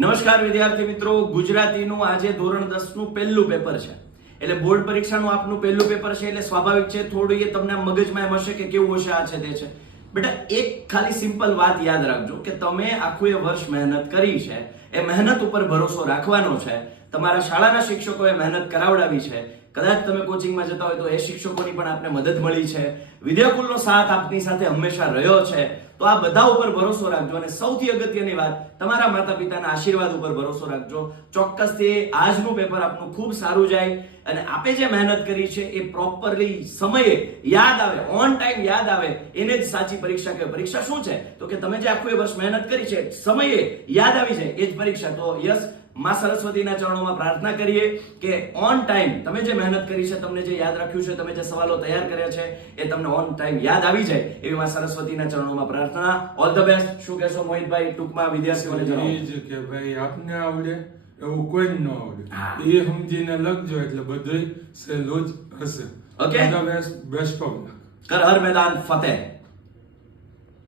નમસ્કાર વિદ્યાર્થી મિત્રો, ગુજરાતીનું આજે ધોરણ 10 નું પહેલું પેપર છે. એટલે બોર્ડ પરીક્ષાનું આપનું પહેલું પેપર છે એટલે સ્વાભાવિક છે થોડું એ તમને મગજમાં એમ હશે કે કેવું હશે આ છે તે છે. બેટા એક ખાલી સિમ્પલ વાત યાદ રાખજો કે તમે આખું એ વર્ષ મહેનત કરી છે, એ મહેનત ઉપર ભરોસો રાખવાનો છે. તમારા શાળાના શિક્ષકોએ મહેનત કરાવડાવી છે. કદાચ તમે કોચિંગમાં જતા હોય તો એ શિક્ષકોની પણ આપને મદદ મળી છે. વિદ્યાકુલનો સાથ આપની સાથે હંમેશા રહ્યો છે. તો આ બધા ઉપર ભરોસો રાખજો અને સૌથી અગત્યની વાત, તમારા માતા પિતાના આશીર્વાદ ઉપર ભરોસો રાખજો. ચોક્કસથી આજનું પેપર આપનું ખૂબ સારું જાય અને આપે જે મહેનત કરી છે એ પ્રોપરલી સમયે યાદ આવે, ઓન ટાઈમ યાદ આવે, એને જ સાચી પરીક્ષા કહેવાય. પરીક્ષા શું છે તો કે તમે જે આખું વર્ષ મહેનત કરી છે સમયે યાદ આવી જાય એ જ પરીક્ષા. તો યસ, માં સરસ્વતીના ચરણોમાં પ્રાર્થના કરીએ કે ઓન ટાઈમ તમે જે મહેનત કરી છે, તમને જે યાદ રાખ્યું છે, તમે જે સવાલો તૈયાર કર્યા છે એ તમને ઓન ટાઈમ યાદ આવી જાય એવી માં સરસ્વતીના ચરણોમાં પ્રાર્થના. All the best. શું કહેશો મોહિતભાઈ? ટૂંકમાં વિદ્યાર્થીઓને જણાવો. એ જ કે ભાઈ આપને આવડે એવું કોઈ ન આવડે, એ સમજીને લખજો એટલે બધું સહેલું જ હશે. Okay, all the best. Best of luck. કર હર મેદાન ફતેહ.